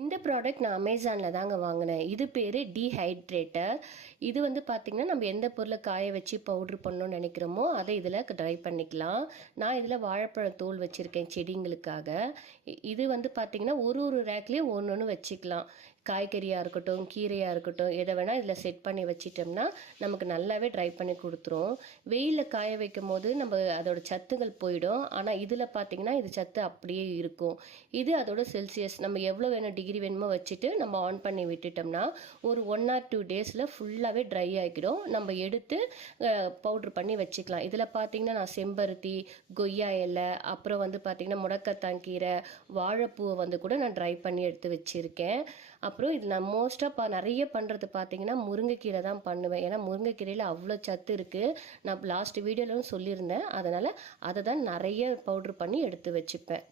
இந்த ப்ராடக்ட் நான் அமேசானில் தாங்க வாங்கினேன். இது பேர் டீஹைட்ரேட்டர். இது வந்து பார்த்திங்கன்னா நம்ம எந்த பொருளை காய வச்சு பவுட்ரு பண்ணணும்னு நினைக்கிறோமோ அதை இதில் ட்ரை பண்ணிக்கலாம். நான் இதில் வாழைப்பழ தோல் வச்சுருக்கேன் செடிங்களுக்காக. இது வந்து பார்த்திங்கன்னா ஒரு ஒரு ரேக்லேயும் ஒன்று ஒன்று வச்சுக்கலாம். காய்கறியாக இருக்கட்டும், கீரையாக இருக்கட்டும், எதை வேணால் இதில் செட் பண்ணி வச்சிட்டோம்னா நமக்கு நல்லாவே ட்ரை பண்ணி கொடுத்துரும். வெயிலில் காய வைக்கும் போது நம்ம அதோட சத்துகள் போயிடும். ஆனால் இதில் பார்த்திங்கன்னா இது சத்து அப்படியே இருக்கும். இது அதோட செல்சியஸ் நம்ம எவ்வளோ வேணும் டிகிரி வேணுமோ வச்சுட்டு நம்ம ஆன் பண்ணி விட்டுட்டோம்னா ஒரு 1 or 2 டேஸில் ஃபுல்லாகவே ட்ரை ஆகிடும். நம்ம எடுத்து பவுட்ரு பண்ணி வச்சுக்கலாம். இதில் பார்த்திங்கன்னா நான் செம்பருத்தி, கொய்யா இலை, அப்புறம் வந்து பார்த்திங்கன்னா முடக்கத்தான் கீரை, வாழைப்பூவை வந்து கூட நான் ட்ரை பண்ணி எடுத்து வச்சுருக்கேன். அப்புறம் இது நான் மோஸ்ட்டாக நிறைய பண்ணுறது பார்த்திங்கன்னா முருங்கைக்கீரை தான் பண்ணுவேன். ஏன்னா முருங்கைக்கீரையில் அவ்வளோ சத்து இருக்குது. நான் லாஸ்ட் வீடியோவிலும் சொல்லியிருந்தேன். அதனால் அதை தான் நிறைய பவுட்ரு பண்ணி எடுத்து வச்சுப்பேன்.